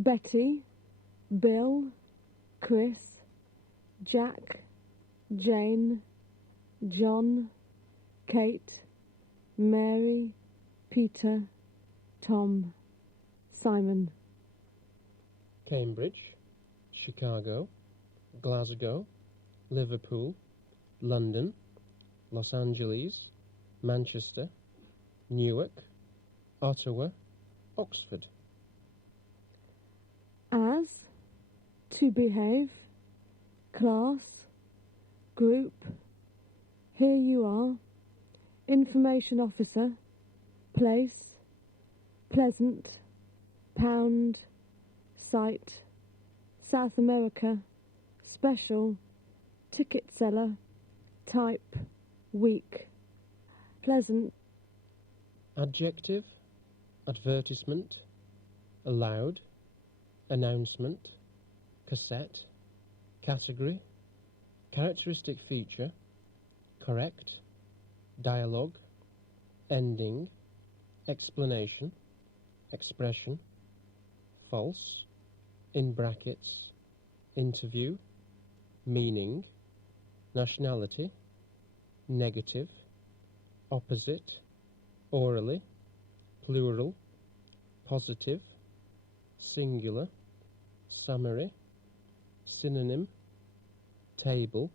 Betty, Bill, Chris, Jack, Jane, John, Kate, Mary, Peter, Tom, Simon. Cambridge, Chicago, Glasgow, Liverpool, London, Los Angeles, Manchester, Newark, Ottawa, Oxford. As, to behave, class, group, here you are, information officer, place, pleasant, pound, site, South America, special, ticket seller, type, week, pleasant. Adjective, advertisement, allowed, announcement, cassette, category, characteristic feature, correct, dialogue, ending, explanation, expression, false, in brackets, interview, meaning, nationality, negative, opposite, orally, plural, positive, singular, summary, synonym, table,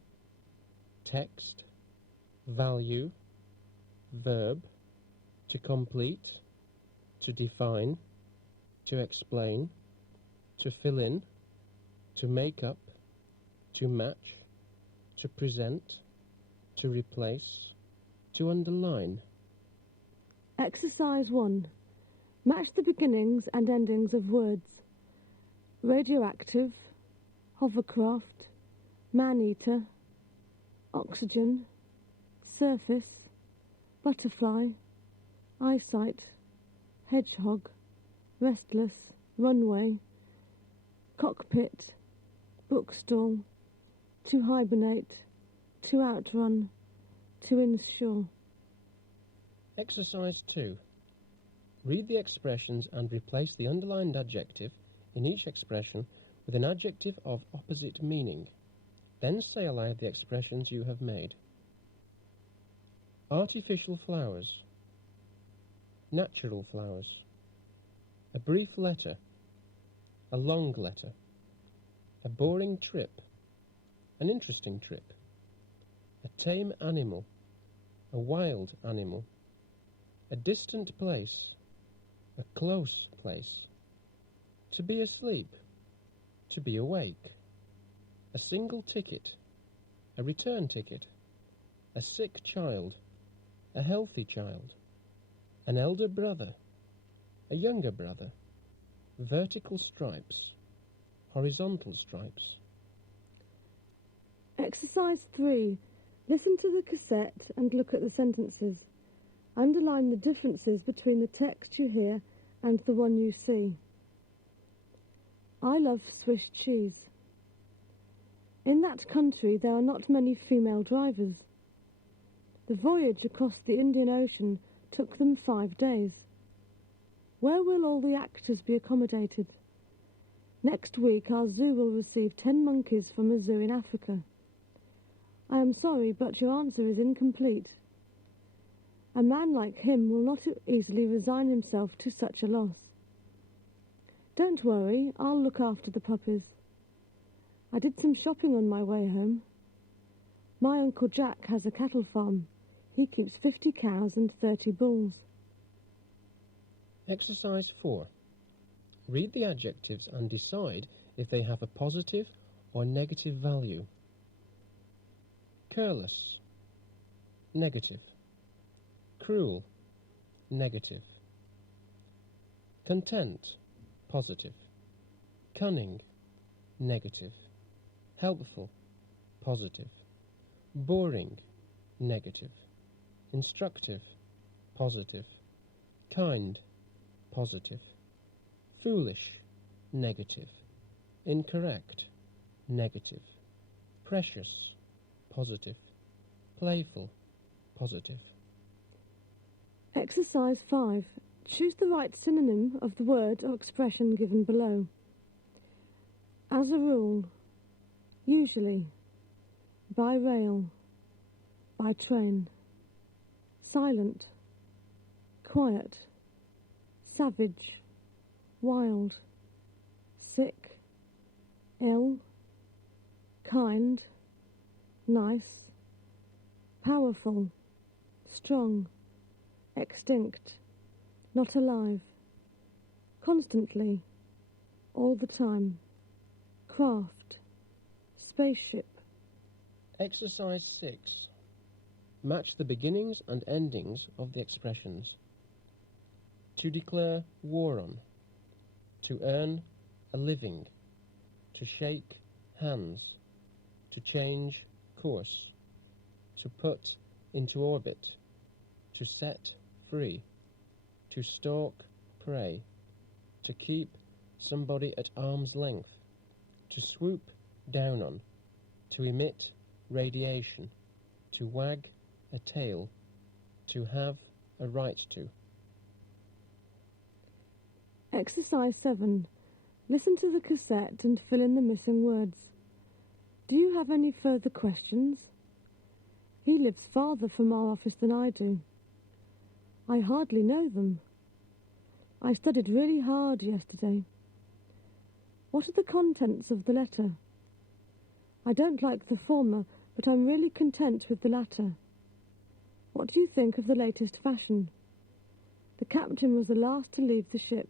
text, value, verb, to complete, to define, to explain, to fill in, to make up, to match, to present, to replace, to underline. Exercise 1. Match the beginnings and endings of words. Radioactive, hovercraft, man-eater, oxygen, surface, butterfly, eyesight, hedgehog, restless, runway, cockpit, bookstall, to hibernate, to outrun, to insure. Exercise 2. Read the expressions and replace the underlined adjective in each expression with an adjective of opposite meaning. Then say aloud the expressions you have made. Artificial flowers, natural flowers, a brief letter, a long letter, a boring trip, an interesting trip, a tame animal, a wild animal, a distant place, a close place, to be asleep, to be awake, a single ticket, a return ticket, a sick child, a healthy child, an elder brother, a younger brother, vertical stripes, horizontal stripes. Exercise 3. Listen to the cassette and look at the sentences. Underline the differences between the text you hear and the one you see. I love Swiss cheese. In that country there are not many female drivers. The voyage across the Indian Ocean took them 5 days. Where will all the actors be accommodated? Next week our zoo will receive 10 monkeys from a zoo in Africa. I am sorry, but your answer is incomplete. A man like him will not easily resign himself to such a loss. Don't worry, I'll look after the puppies. I did some shopping on my way home. My Uncle Jack has a cattle farm. He keeps 50 cows and 30 bulls. Exercise 4. Read the adjectives and decide if they have a positive or negative value. Careless, negative. Cruel, negative. Content, positive. Cunning, negative. Helpful, positive. Boring, negative. Instructive, positive. Kind, positive. Foolish, negative. Incorrect, negative. Precious, positive. Playful, positive. Exercise 5. Choose the right synonym of the word or expression given below. As a rule, usually, by rail, by train, silent, quiet, savage, wild, sick, ill, kind, nice, powerful, strong, extinct, not alive, constantly, all the time, craft, spaceship. Exercise 6. Match the beginnings and endings of the expressions. To declare war on. To earn a living. To shake hands. To change course. To put into orbit. To set free. To stalk prey. To keep somebody at arm's length. To swoop down on. To emit radiation. To wag a tail. To have a right to. Exercise 7. Listen to the cassette and fill in the missing words. Do you have any further questions? He lives farther from our office than I do. I hardly know them. I studied really hard yesterday. What are the contents of the letter? I don't like the former, but I'm really content with the latter. What do you think of the latest fashion? The captain was the last to leave the ship.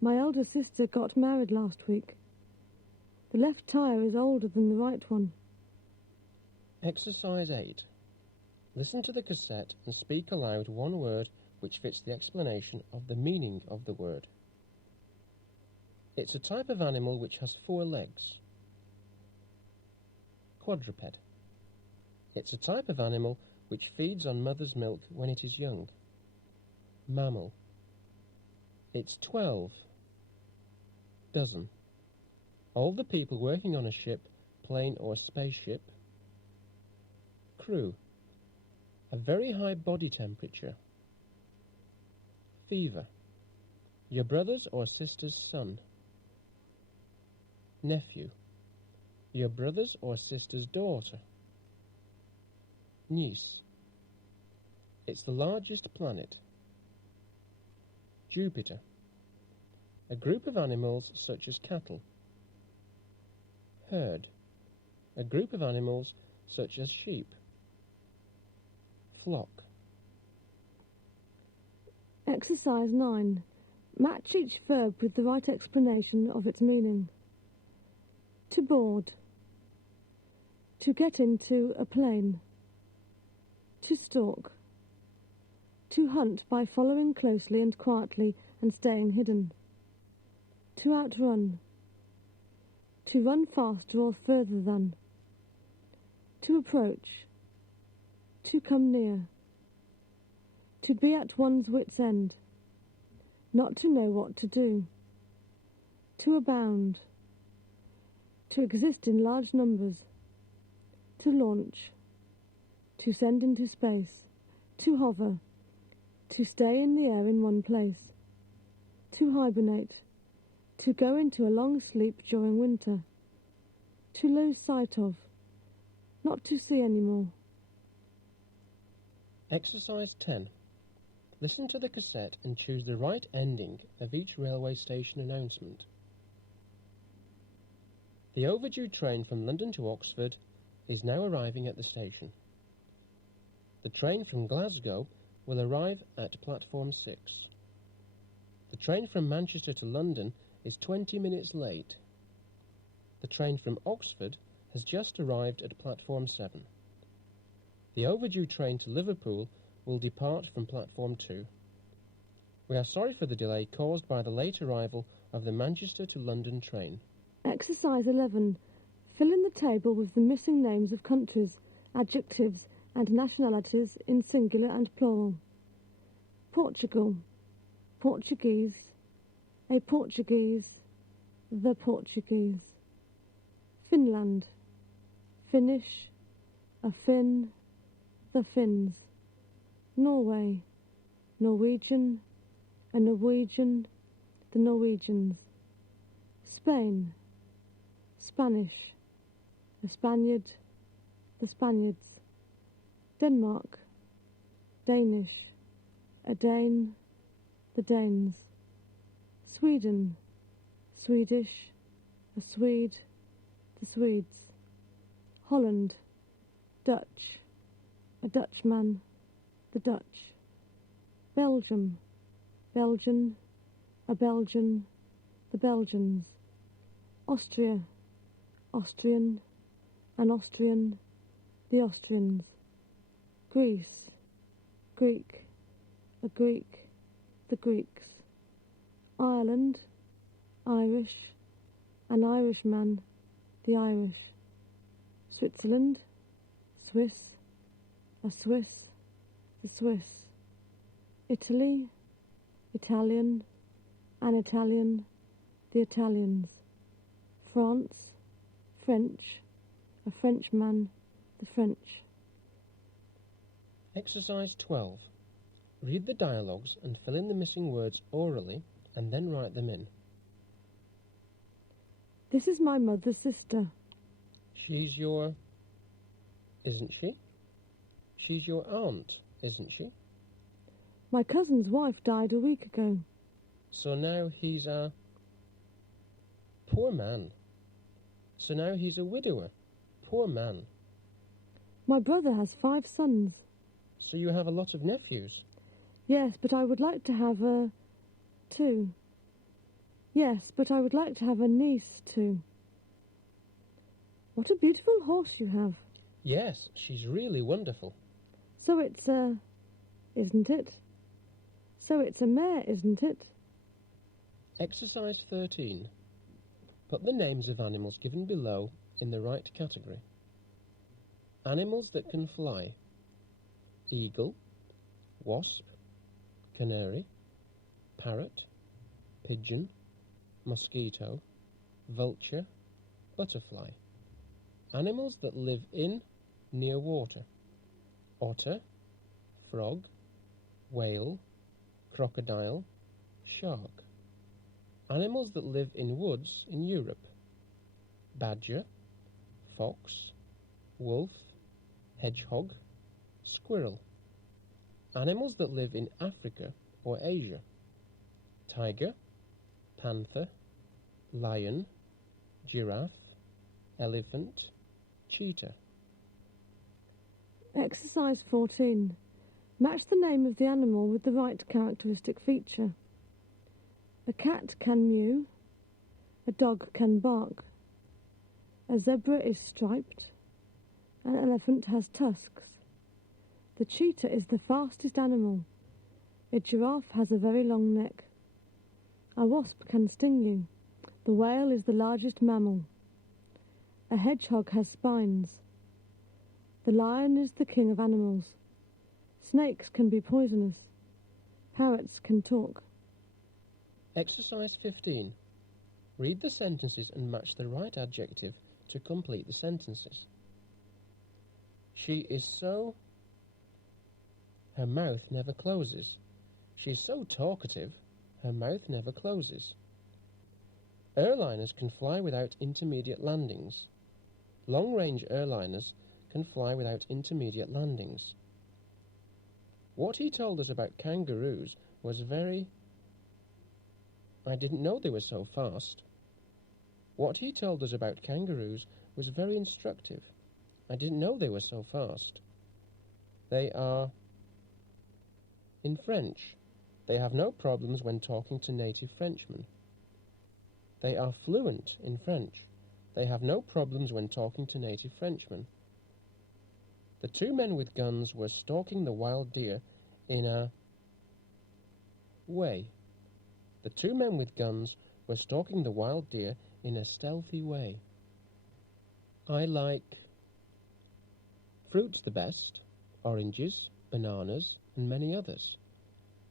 My elder sister got married last week. The left tyre is older than the right one. Exercise 8. Listen to the cassette and speak aloud one word which fits the explanation of the meaning of the word. It's a type of animal which has 4 legs. Quadruped. It's a type of animal which feeds on mother's milk when it is young. Mammal. It's 12. Dozen. All the people working on a ship, plane or spaceship. Crew. A very high body temperature. Fever. Your brother's or sister's son. Nephew. Your brother's or sister's daughter. Niece. It's the largest planet. Jupiter. A group of animals such as cattle. Herd. A group of animals such as sheep. Flock. Exercise 9. Match each verb with the right explanation of its meaning. To board. To get into a plane. To stalk. To hunt by following closely and quietly and staying hidden. To outrun. To run faster or further than. To approach. To come near. To be at one's wit's end. Not to know what to do. To abound. To exist in large numbers. To launch. To send into space. To hover. To stay in the air in one place. To hibernate. To go into a long sleep during winter. To lose sight of. Not to see any more. Exercise 10. Listen to the cassette and choose the right ending of each railway station announcement. The overdue train from London to Oxford is now arriving at the station. The train from Glasgow will arrive at platform 6. The train from Manchester to London is 20 minutes late. The train from Oxford has just arrived at platform 7. The overdue train to Liverpool will depart from platform 2. We are sorry for the delay caused by the late arrival of the Manchester to London train. Exercise 11. Fill in the table with the missing names of countries, adjectives and nationalities in singular and plural. Portugal. Portuguese. A Portuguese. The Portuguese. Finland. Finnish. A Finn. The Finns. Norway. Norwegian. A Norwegian. The Norwegians. Spain. Spanish, a Spaniard, the Spaniards. Denmark, Danish, a Dane, the Danes. Sweden, Swedish, a Swede, the Swedes. Holland, Dutch, a Dutchman, the Dutch. Belgium, Belgian, a Belgian, the Belgians. Austria, Austrian, an Austrian, the Austrians. Greece, Greek, a Greek, the Greeks. Ireland, Irish, an Irishman, the Irish. Switzerland, Swiss, a Swiss, the Swiss. Italy, Italian, an Italian, the Italians. France, French, a Frenchman, the French. Exercise 12. Read the dialogues and fill in the missing words orally and then write them in. This is my mother's sister. She's your... isn't she? She's your aunt, isn't she? My cousin's wife died a week ago. So now he's a... poor man. So now he's a widower. Poor man. My brother has 5 sons. So you have a lot of nephews? Yes, but I would like to have a... 2. Yes, but I would like to have a niece too. What a beautiful horse you have. Yes, she's really wonderful. So it's a... isn't it? So it's a mare, isn't it? Exercise 13. Put the names of animals given below in the right category. Animals that can fly. Eagle, wasp, canary, parrot, pigeon, mosquito, vulture, butterfly. Animals that live in, near water. Otter, frog, whale, crocodile, shark. Animals that live in woods in Europe. Badger, fox, wolf, hedgehog, squirrel. Animals that live in Africa or Asia. Tiger, panther, lion, giraffe, elephant, cheetah. Exercise 14. Match the name of the animal with the right characteristic feature. A cat can mew. A dog can bark. A zebra is striped. An elephant has tusks. The cheetah is the fastest animal. A giraffe has a very long neck. A wasp can sting you. The whale is the largest mammal. A hedgehog has spines. The lion is the king of animals. Snakes can be poisonous. Parrots can talk. Exercise 15. Read the sentences and match the right adjective to complete the sentences. She is so... her mouth never closes. She is so talkative, her mouth never closes. Airliners can fly without intermediate landings. Long-range airliners can fly without intermediate landings. What he told us about kangaroos was very... I didn't know they were so fast. What he told us about kangaroos was very instructive. I didn't know they were so fast. They are... in French. They have no problems when talking to native Frenchmen. They are fluent in French. They have no problems when talking to native Frenchmen. The 2 men with guns were stalking the wild deer in a... way. The 2 men with guns were stalking the wild deer in a stealthy way. I like fruits the best, oranges, bananas, and many others.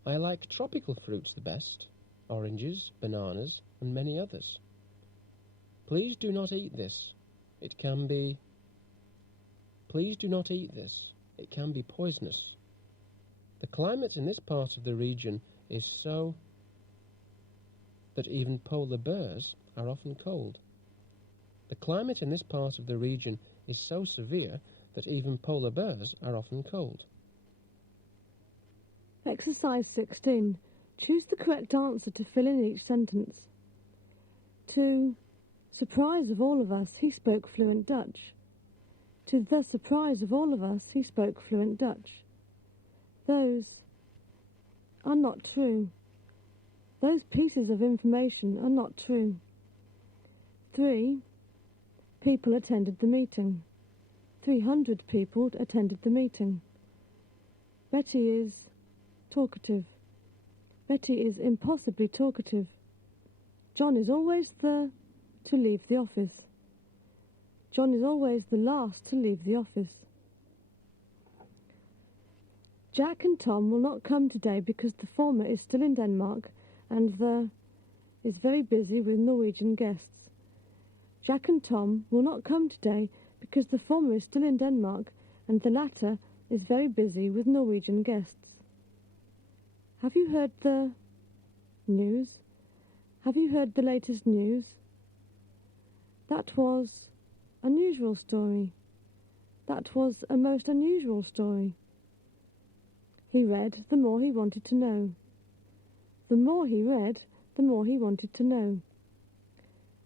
I like tropical fruits the best, oranges, bananas, and many others. Please do not eat this. It can be... Please do not eat this. It can be poisonous. The climate in this part of the region is so that even polar bears are often cold. The The climate in this part of the region is so severe that even polar bears are often cold. Exercise 16. Choose the correct answer to fill in each sentence. To surprise of all of us, he spoke fluent Dutch. To the surprise of all of us, he spoke fluent Dutch. Those are not true. Those pieces of information are not true. 3 people attended the meeting. 300 people attended the meeting. Betty is talkative. Betty is impossibly talkative. John is always to leave the office. John is always the last to leave the office. Jack and Tom will not come today because the former is still in Denmark and is very busy with Norwegian guests. Jack and Tom will not come today because the former is still in Denmark and the latter is very busy with Norwegian guests. Have you heard the news? Have you heard the latest news? That was an unusual story. That was a most unusual story. He read, the more he wanted to know. The more he read, the more he wanted to know.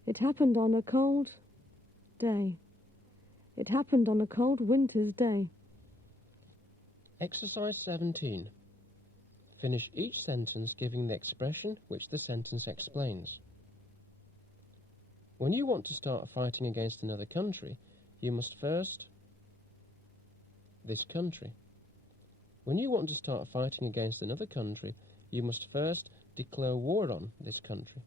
It happened on a cold day. It happened on a cold winter's day. Exercise 17. Finish each sentence giving the expression which the sentence explains. When you want to start fighting against another country, you must first... This country. When you want to start fighting against another country, you must first declare war on this country.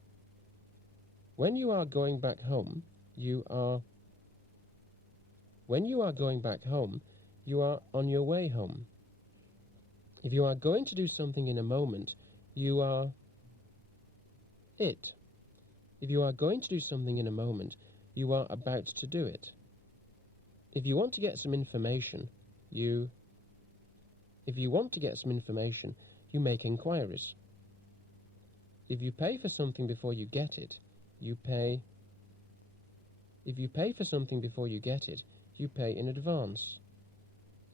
When you are going back home, you are... When you are going back home, you are on your way home. If you are going to do something in a moment, you are it. If you are going to do something in a moment, you are about to do it. If you want to get some information, you... If you want to get some information, you make inquiries. If you pay for something before you get it, you pay... If you pay for something before you get it, you pay in advance.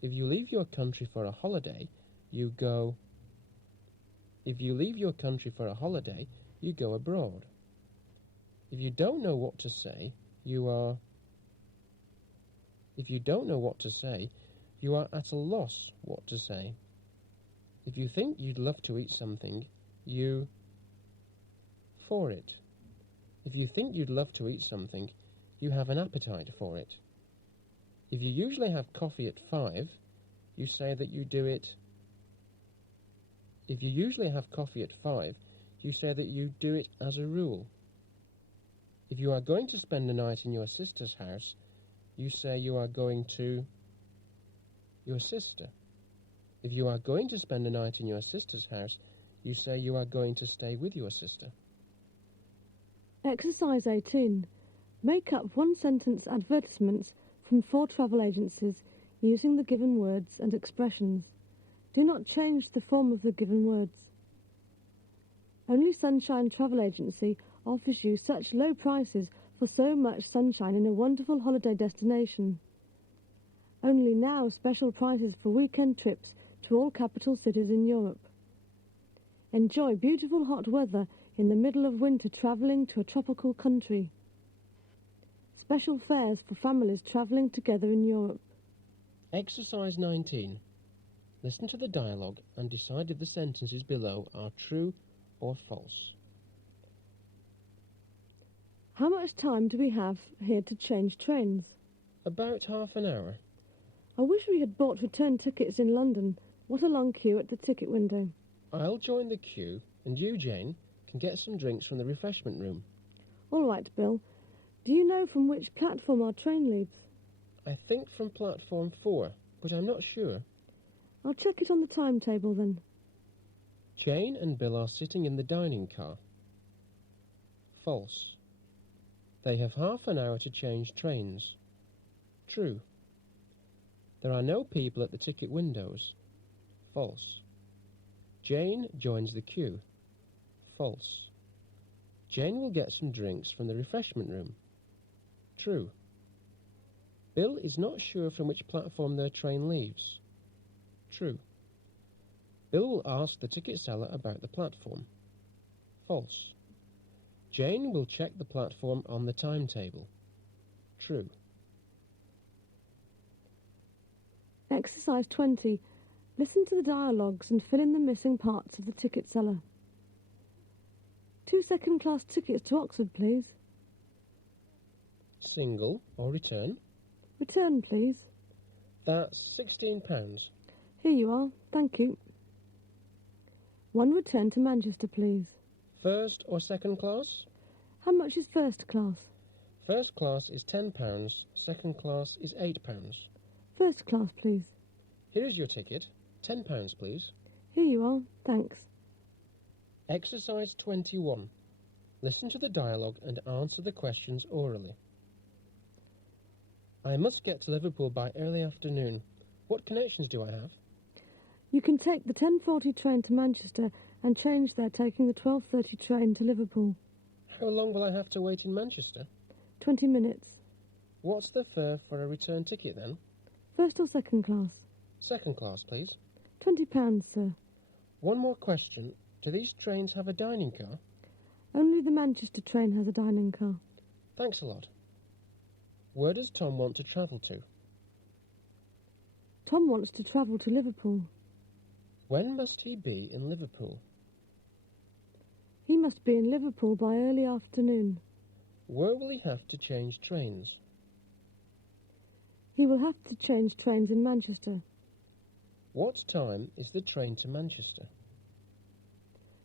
If you leave your country for a holiday, you go... If you leave your country for a holiday, you go abroad. If you don't know what to say, you are... If you don't know what to say, you are at a loss what to say. If you think you'd love to eat something, you... For it. If you think you'd love to eat something, you have an appetite for it. If you usually have coffee at 5, you say that you do it... If you usually have coffee at 5, you say that you do it as a rule. If you are going to spend the night in your sister's house, you say you are going to... Your sister. If you are going to spend the night in your sister's house, you say you are going to stay with your sister. Exercise 18. Make up one-sentence advertisements from 4 travel agencies using the given words and expressions. Do not change the form of the given words. Only Sunshine Travel Agency offers you such low prices for so much sunshine in a wonderful holiday destination. Only now special prices for weekend trips to all capital cities in Europe. Enjoy beautiful hot weather in the middle of winter travelling to a tropical country. Special fares for families travelling together in Europe. Exercise 19. Listen to the dialogue and decide if the sentences below are true or false. How much time do we have here to change trains? About half an hour. I wish we had bought return tickets in London. What a long queue at the ticket window. I'll join the queue and you, Jane, can get some drinks from the refreshment room. All right, Bill. Do you know from which platform our train leaves? I think from platform 4, but I'm not sure. I'll check it on the timetable then. Jane and Bill are sitting in the dining car. False. They have half an hour to change trains. True. There are no people at the ticket windows. False. Jane joins the queue. False. Jane will get some drinks from the refreshment room. True. Bill is not sure from which platform their train leaves. True. Bill will ask the ticket seller about the platform. False. Jane will check the platform on the timetable. True. Exercise 20. Listen to the dialogues and fill in the missing parts of the ticket seller. 2 second-class tickets to Oxford, please. Single or return? Return, please. That's £16. Here you are. Thank you. 1 return to Manchester, please. First or second class? How much is first class? First class is £10, second class is £8. First class, please. Here is your ticket. £10, please. Here you are. Thanks. Exercise 21. Listen to the dialogue and answer the questions orally. I must get to Liverpool by early afternoon. What connections do I have? You can take the 10:40 train to Manchester and change there taking the 12:30 train to Liverpool. How long will I have to wait in Manchester? 20 minutes. What's the fare for a return ticket then? First or second class? Second class, please. £20, sir. One more question. Do these trains have a dining car? Only the Manchester train has a dining car. Thanks a lot. Where does Tom want to travel to? Tom wants to travel to Liverpool. When must he be in Liverpool? He must be in Liverpool by early afternoon. Where will he have to change trains? He will have to change trains in Manchester. What time is the train to Manchester?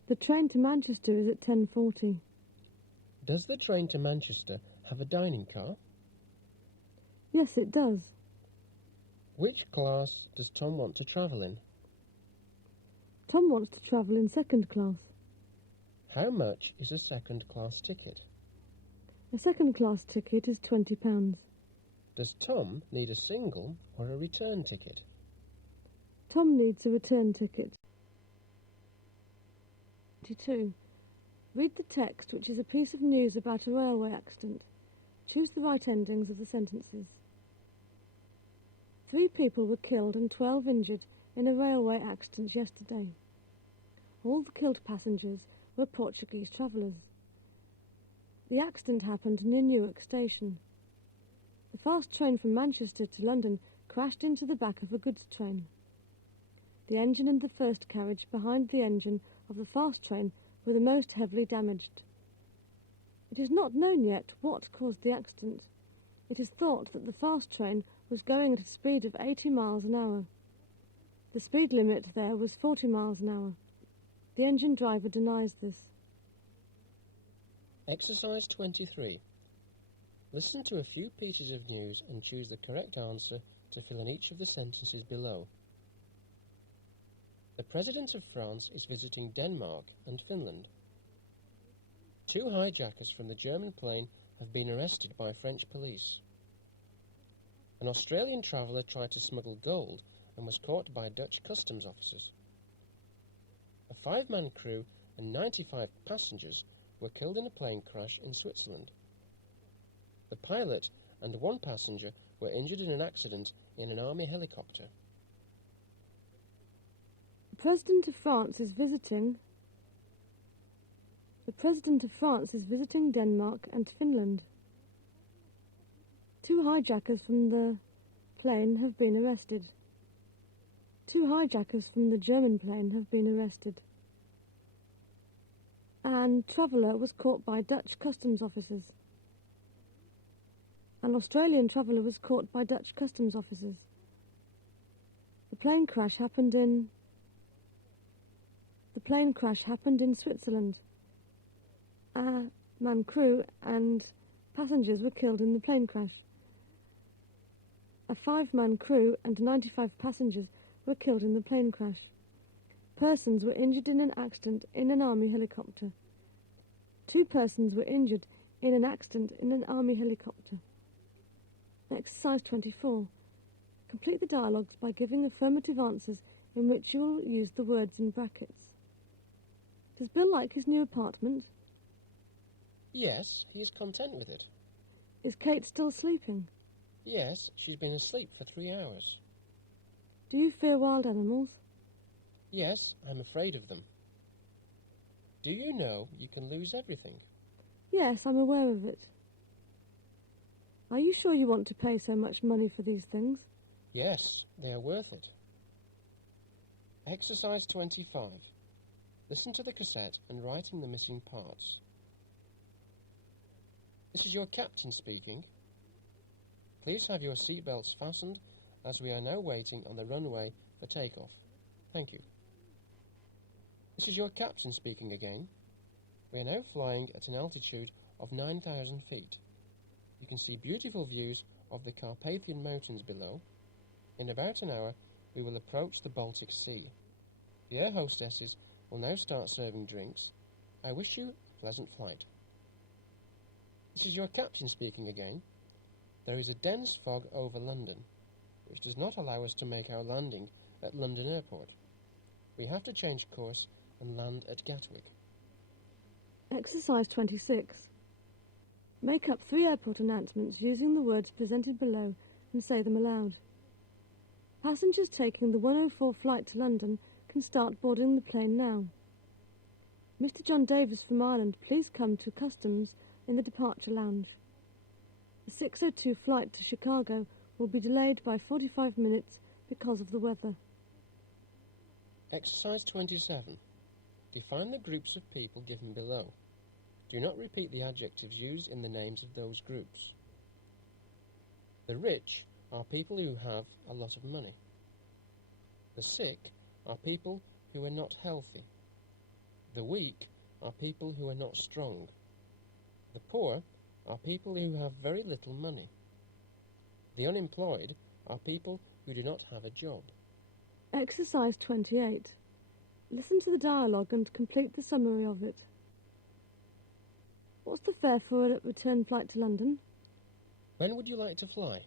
The train to Manchester is at 10:40. Does the train to Manchester have a dining car? Yes, it does. Which class does Tom want to travel in? Tom wants to travel in second class. How much is a second class ticket? A second class ticket is £20. Does Tom need a single or a return ticket? Tom needs a return ticket. 22. Read the text, which is a piece of news about a railway accident. Choose the right endings of the sentences. 3 people were killed and 12 injured in a railway accident yesterday. All the killed passengers were Portuguese travellers. The accident happened near Newark Station. The fast train from Manchester to London crashed into the back of a goods train. The engine and the first carriage behind the engine of the fast train were the most heavily damaged. It is not known yet what caused the accident. It is thought that the fast train was going at a speed of 80 miles an hour. The speed limit there was 40 miles an hour. The engine driver denies this. Exercise 23. Listen to a few pieces of news and choose the correct answer to fill in each of the sentences below. The President of France is visiting Denmark and Finland. 2 hijackers from the German plane have been arrested by French police. An Australian traveller tried to smuggle gold and was caught by Dutch customs officers. A 5-man crew and 95 passengers were killed in a plane crash in Switzerland. The pilot and 1 passenger were injured in an accident in an army helicopter. The President of France is visiting Denmark and Finland. 2 hijackers from the plane have been arrested. 2 hijackers from the German plane have been arrested. And traveller was caught by Dutch customs officers. An Australian traveller was caught by Dutch customs officers. The plane crash happened in Switzerland. A man crew and passengers were killed in the plane crash. A 5-man crew and 95 passengers were killed in the plane crash. Persons were injured in an accident in an army helicopter. 2 persons were injured in an accident in an army helicopter. Exercise 24. Complete the dialogues by giving affirmative answers in which you will use the words in brackets. Does Bill like his new apartment? Yes, he is content with it. Is Kate still sleeping? Yes, she's been asleep for 3 hours. Do you fear wild animals? Yes, I'm afraid of them. Do you know you can lose everything? Yes, I'm aware of it. Are you sure you want to pay so much money for these things? Yes, they are worth it. Exercise 25. Listen to the cassette and write in the missing parts. This is your captain speaking. Please have your seatbelts fastened as we are now waiting on the runway for takeoff. Thank you. This is your captain speaking again. We are now flying at an altitude of 9,000 feet. You can see beautiful views of the Carpathian Mountains below. In about an hour, we will approach the Baltic Sea. The air hostesses will now start serving drinks. I wish you a pleasant flight. This is your captain speaking again. There is a dense fog over London, which does not allow us to make our landing at London Airport. We have to change course and land at Gatwick. Exercise 26. Make up 3 airport announcements using the words presented below and say them aloud. Passengers taking the 104 flight to London can start boarding the plane now. Mr. John Davis from Ireland, please come to customs in the departure lounge. The 6:02 flight to Chicago will be delayed by 45 minutes because of the weather. Exercise 27. Define the groups of people given below. Do not repeat the adjectives used in the names of those groups. The rich are people who have a lot of money. The sick are people who are not healthy. The weak are people who are not strong. The poor are people who have very little money. The unemployed are people who do not have a job. Exercise 28. Listen to the dialogue and complete the summary of it. What's the fare for a return flight to London? When would you like to fly?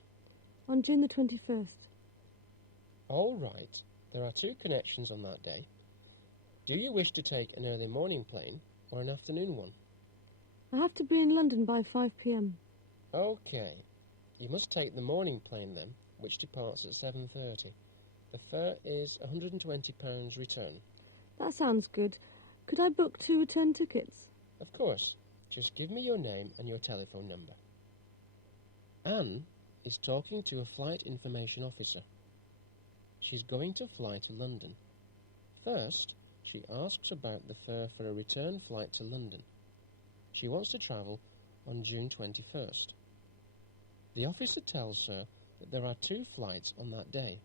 On June the 21st. All right. There are 2 connections on that day. Do you wish to take an early morning plane or an afternoon one? I have to be in London by 5 p.m. Okay. You must take the morning plane then, which departs at 7:30. The fare is £120 return. That sounds good. Could I book 2 return tickets? Of course. Just give me your name and your telephone number. Anne is talking to a flight information officer. She's going to fly to London. First, she asks about the fare for a return flight to London. She wants to travel on June 21st. The officer tells her that there are 2 flights on that day.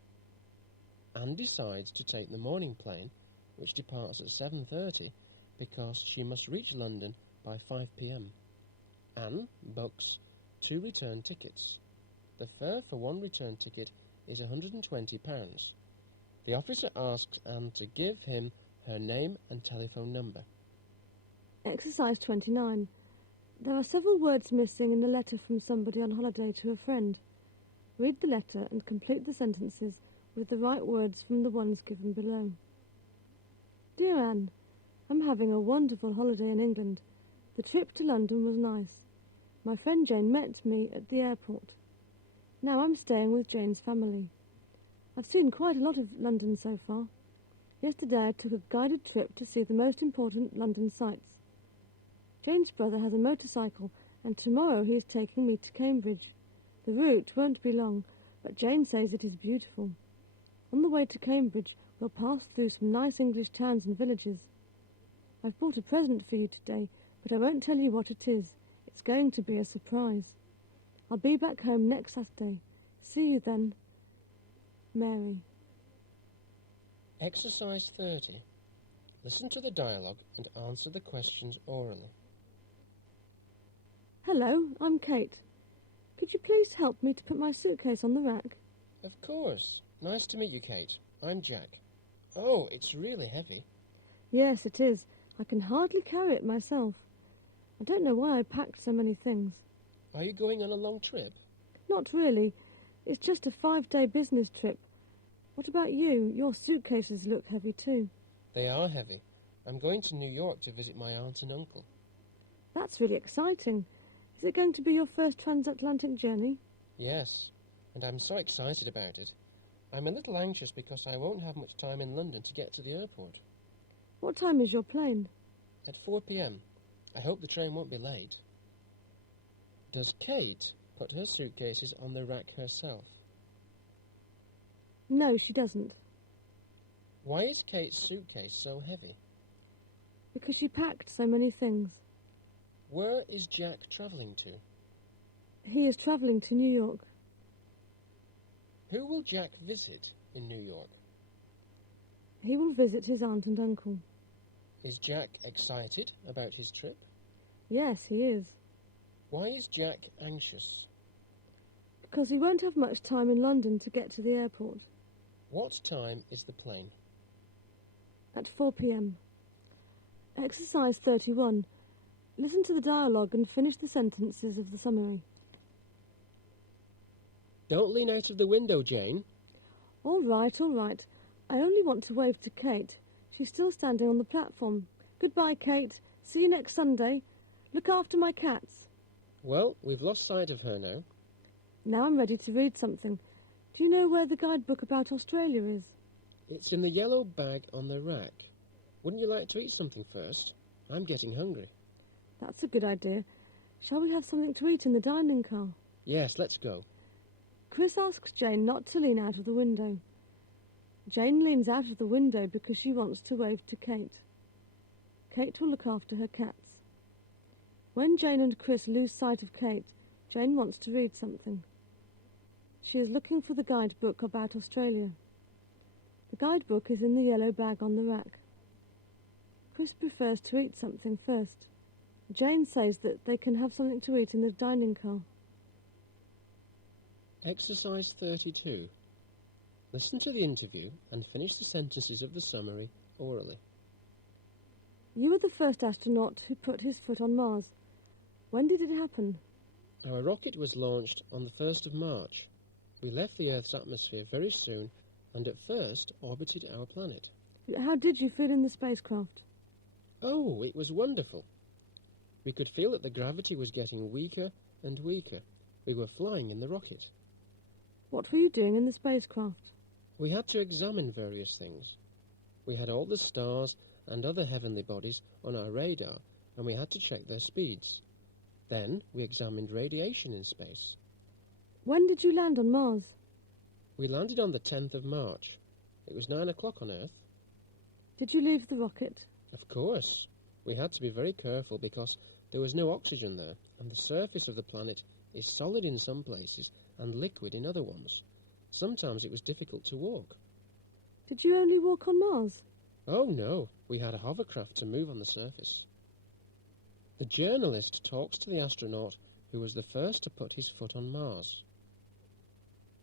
Anne decides to take the morning plane, which departs at 7:30, because she must reach London by 5 p.m. Anne books 2 return tickets. The fare for 1 return ticket is £120. The officer asks Anne to give him her name and telephone number. Exercise 29. There are several words missing in the letter from somebody on holiday to a friend. Read the letter and complete the sentences with the right words from the ones given below. Dear Anne, I'm having a wonderful holiday in England. The trip to London was nice. My friend Jane met me at the airport. Now I'm staying with Jane's family. I've seen quite a lot of London so far. Yesterday I took a guided trip to see the most important London sights. Jane's brother has a motorcycle, and tomorrow he is taking me to Cambridge. The route won't be long, but Jane says it is beautiful. On the way to Cambridge, we'll pass through some nice English towns and villages. I've bought a present for you today, but I won't tell you what it is. It's going to be a surprise. I'll be back home next Saturday. See you then. Mary. Exercise 30. Listen to the dialogue and answer the questions orally. Hello, I'm Kate. Could you please help me to put my suitcase on the rack? Of course. Nice to meet you, Kate. I'm Jack. Oh, it's really heavy. Yes, it is. I can hardly carry it myself. I don't know why I packed so many things. Are you going on a long trip? Not really. It's just a 5-day business trip. What about you? Your suitcases look heavy too. They are heavy. I'm going to New York to visit my aunt and uncle. That's really exciting. Is it going to be your first transatlantic journey? Yes, and I'm so excited about it. I'm a little anxious because I won't have much time in London to get to the airport. What time is your plane? At 4 p.m. I hope the train won't be late. Does Kate put her suitcases on the rack herself? No, she doesn't. Why is Kate's suitcase so heavy? Because she packed so many things. Where is Jack travelling to? He is travelling to New York. Who will Jack visit in New York? He will visit his aunt and uncle. Is Jack excited about his trip? Yes, he is. Why is Jack anxious? Because he won't have much time in London to get to the airport. What time is the plane? At 4 p.m. Exercise 31. Listen to the dialogue and finish the sentences of the summary. Don't lean out of the window, Jane. All right, all right. I only want to wave to Kate. She's still standing on the platform. Goodbye, Kate. See you next Sunday. Look after my cats. Well, we've lost sight of her now. Now I'm ready to read something. Do you know where the guidebook about Australia is? It's in the yellow bag on the rack. Wouldn't you like to eat something first? I'm getting hungry. That's a good idea. Shall we have something to eat in the dining car? Yes, let's go. Chris asks Jane not to lean out of the window. Jane leans out of the window because she wants to wave to Kate. Kate will look after her cats. When Jane and Chris lose sight of Kate, Jane wants to read something. She is looking for the guidebook about Australia. The guidebook is in the yellow bag on the rack. Chris prefers to eat something first. Jane says that they can have something to eat in the dining car. Exercise 32. Listen to the interview and finish the sentences of the summary orally. You were the first astronaut who put his foot on Mars. When did it happen? Our rocket was launched on the 1st of March. We left the Earth's atmosphere very soon and at first orbited our planet. How did you feel in the spacecraft? Oh, it was wonderful. We could feel that the gravity was getting weaker and weaker. We were flying in the rocket. What were you doing in the spacecraft? We had to examine various things. We had all the stars and other heavenly bodies on our radar, and we had to check their speeds. Then we examined radiation in space. When did you land on Mars? We landed on the 10th of March. It was 9 o'clock on Earth. Did you leave the rocket? Of course. We had to be very careful because there was no oxygen there, and the surface of the planet is solid in some places and liquid in other ones. Sometimes it was difficult to walk. Did you only walk on Mars? Oh, no. We had a hovercraft to move on the surface. The journalist talks to the astronaut who was the first to put his foot on Mars.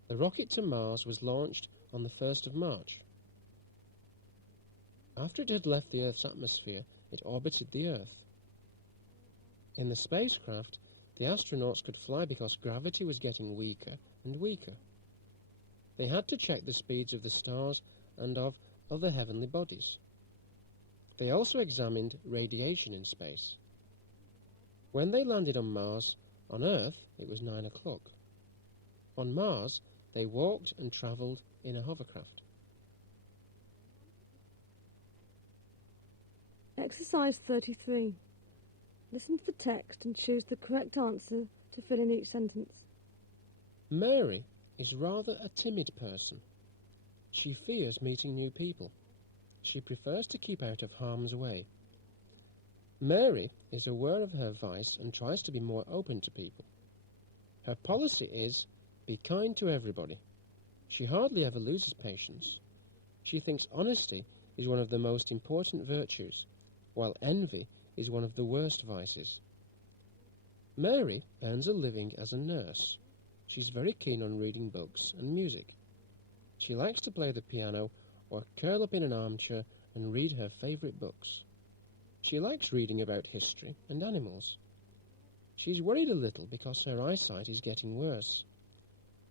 The rocket to Mars was launched on the 1st of March. After it had left the Earth's atmosphere, it orbited the Earth. In the spacecraft, the astronauts could fly because gravity was getting weaker and weaker. They had to check the speeds of the stars and of other heavenly bodies. They also examined radiation in space. When they landed on Mars, on Earth it was 9 o'clock. On Mars, they walked and travelled in a hovercraft. Exercise 33. Listen to the text and choose the correct answer to fill in each sentence. Mary is rather a timid person. She fears meeting new people. She prefers to keep out of harm's way. Mary is aware of her vice and tries to be more open to people. Her policy is, be kind to everybody. She hardly ever loses patience. She thinks honesty is one of the most important virtues, while envy is one of the worst vices. Mary earns a living as a nurse. She's very keen on reading books and music. She likes to play the piano or curl up in an armchair and read her favourite books. She likes reading about history and animals. She's worried a little because her eyesight is getting worse.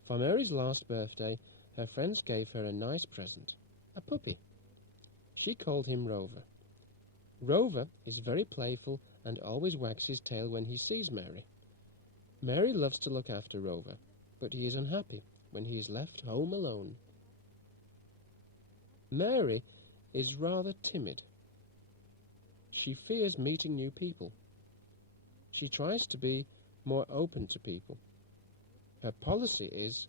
For Mary's last birthday, her friends gave her a nice present, a puppy. She called him Rover. Rover is very playful and always wags his tail when he sees Mary. Mary loves to look after Rover, but he is unhappy when he is left home alone. Mary is rather timid. She fears meeting new people. She tries to be more open to people. Her policy is,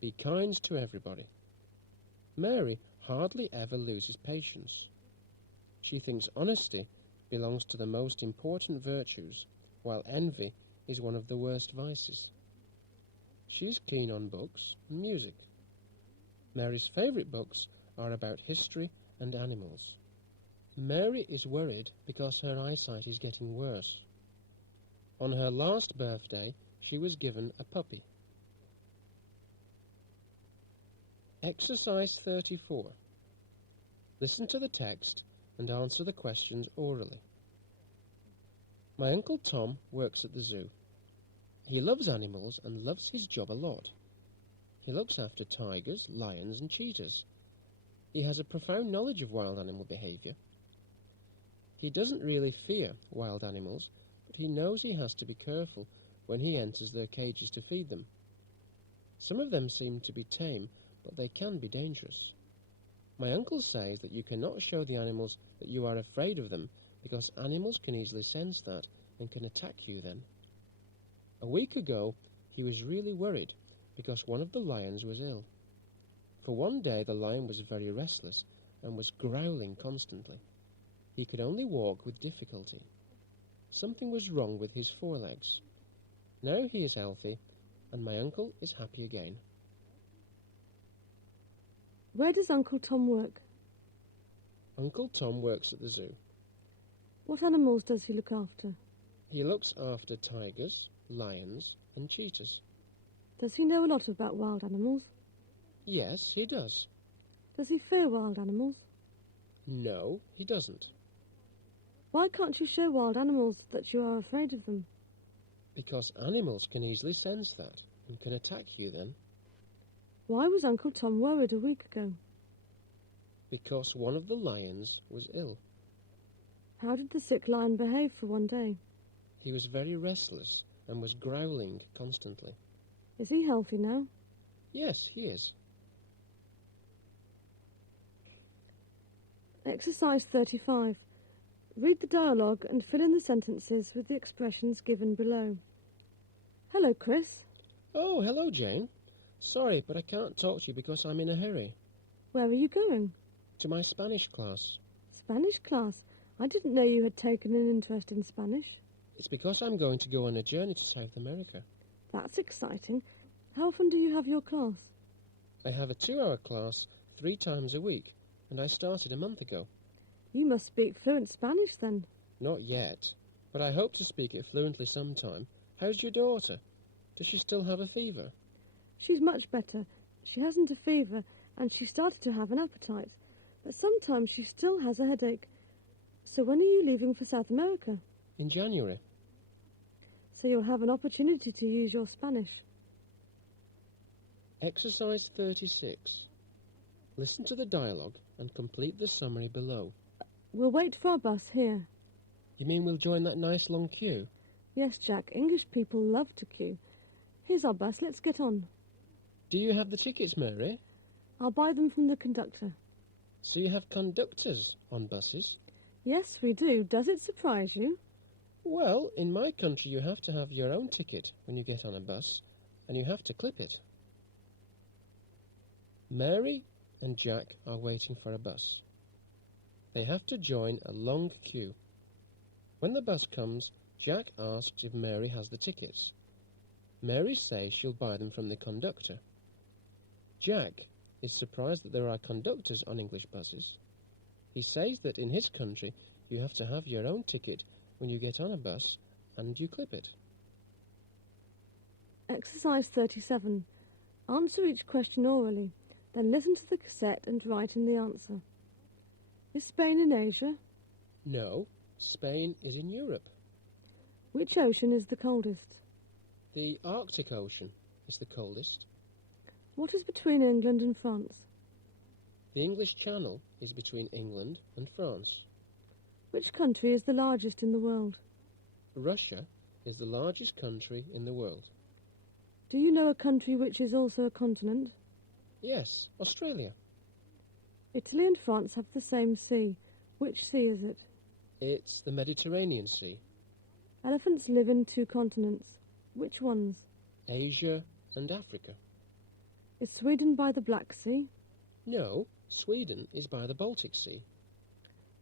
be kind to everybody. Mary hardly ever loses patience. She thinks honesty belongs to the most important virtues, while envy is one of the worst vices. She is keen on books and music. Mary's favourite books are about history and animals. Mary is worried because her eyesight is getting worse. On her last birthday, she was given a puppy. Exercise 34. Listen to the text and answer the questions orally. My Uncle Tom works at the zoo. He loves animals and loves his job a lot. He looks after tigers, lions and cheetahs. He has a profound knowledge of wild animal behaviour. He doesn't really fear wild animals, but he knows he has to be careful when he enters their cages to feed them. Some of them seem to be tame, but they can be dangerous. My uncle says that you cannot show the animals that you are afraid of them, because animals can easily sense that and can attack you then. A week ago, he was really worried because one of the lions was ill. For one day, the lion was very restless and was growling constantly. He could only walk with difficulty. Something was wrong with his forelegs. Now he is healthy, and my uncle is happy again. Where does Uncle Tom work? Uncle Tom works at the zoo. What animals does he look after? He looks after tigers, lions, and cheetahs. Does he know a lot about wild animals? Yes, he does. Does he fear wild animals? No, he doesn't. Why can't you show wild animals that you are afraid of them? Because animals can easily sense that and can attack you then. Why was Uncle Tom worried a week ago? Because one of the lions was ill. How did the sick lion behave for one day? He was very restless and was growling constantly. Is he healthy now? Yes, he is. Exercise 35. Read the dialogue and fill in the sentences with the expressions given below. Hello, Chris. Oh, hello, Jane. Sorry, but I can't talk to you because I'm in a hurry. Where are you going? To my Spanish class. Spanish class? I didn't know you had taken an interest in Spanish. It's because I'm going to go on a journey to South America. That's exciting. How often do you have your class? I have a 2-hour class 3 times a week, and I started a month ago. You must speak fluent Spanish then. Not yet, but I hope to speak it fluently sometime. How's your daughter? Does she still have a fever? She's much better. She hasn't a fever, and she started to have an appetite. But sometimes she still has a headache. So when are you leaving for South America? In January. So you'll have an opportunity to use your Spanish. Exercise 36. Listen to the dialogue and complete the summary below. We'll wait for our bus here. You mean we'll join that nice long queue? Yes, Jack. English people love to queue. Here's our bus. Let's get on. Do you have the tickets, Mary? I'll buy them from the conductor. So you have conductors on buses? Yes, we do. Does it surprise you? Well, in my country you have to have your own ticket when you get on a bus, and you have to clip it. Mary and Jack are waiting for a bus. They have to join a long queue. When the bus comes, Jack asks if Mary has the tickets. Mary says she'll buy them from the conductor. Jack is surprised that there are conductors on English buses. He says that in his country you have to have your own ticket when you get on a bus and you clip it. Exercise 37. Answer each question orally, then listen to the cassette and write in the answer. Is Spain in Asia? No, Spain is in Europe. Which ocean is the coldest? The Arctic Ocean is the coldest. What is between England and France? The English Channel is between England and France. Which country is the largest in the world? Russia is the largest country in the world. Do you know a country which is also a continent? Yes, Australia. Italy and France have the same sea. Which sea is it? It's the Mediterranean Sea. Elephants live in 2 continents. Which ones? Asia and Africa. Is Sweden by the Black Sea? No, Sweden is by the Baltic Sea.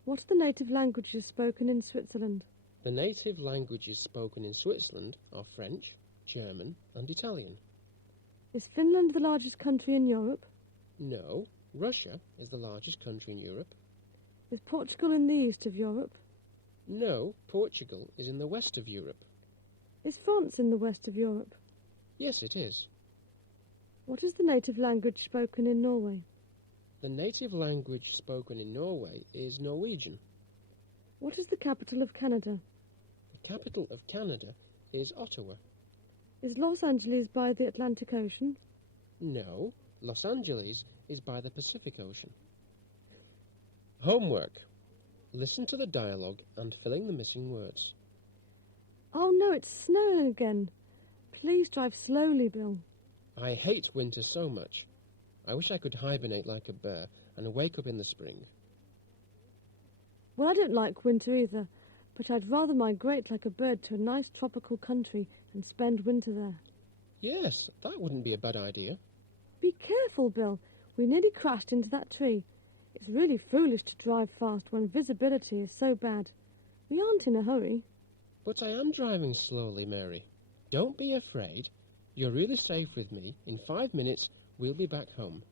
What are the native languages spoken in Switzerland? The native languages spoken in Switzerland are French, German and Italian. Is Finland the largest country in Europe? No, Russia is the largest country in Europe. Is Portugal in the east of Europe? No, Portugal is in the west of Europe. Is France in the west of Europe? Yes, it is. What is the native language spoken in Norway? The native language spoken in Norway is Norwegian. What is the capital of Canada? The capital of Canada is Ottawa. Is Los Angeles by the Atlantic Ocean? No, Los Angeles is by the Pacific Ocean. Homework. Listen to the dialogue and fill in the missing words. Oh no, it's snowing again. Please drive slowly, Bill. I hate winter so much. I wish I could hibernate like a bear and wake up in the spring. Well, I don't like winter either, but I'd rather migrate like a bird to a nice tropical country and spend winter there. Yes, that wouldn't be a bad idea. Be careful, Bill. We nearly crashed into that tree. It's really foolish to drive fast when visibility is so bad. We aren't in a hurry. But I am driving slowly, Mary. Don't be afraid. You're really safe with me. In 5 minutes, we'll be back home.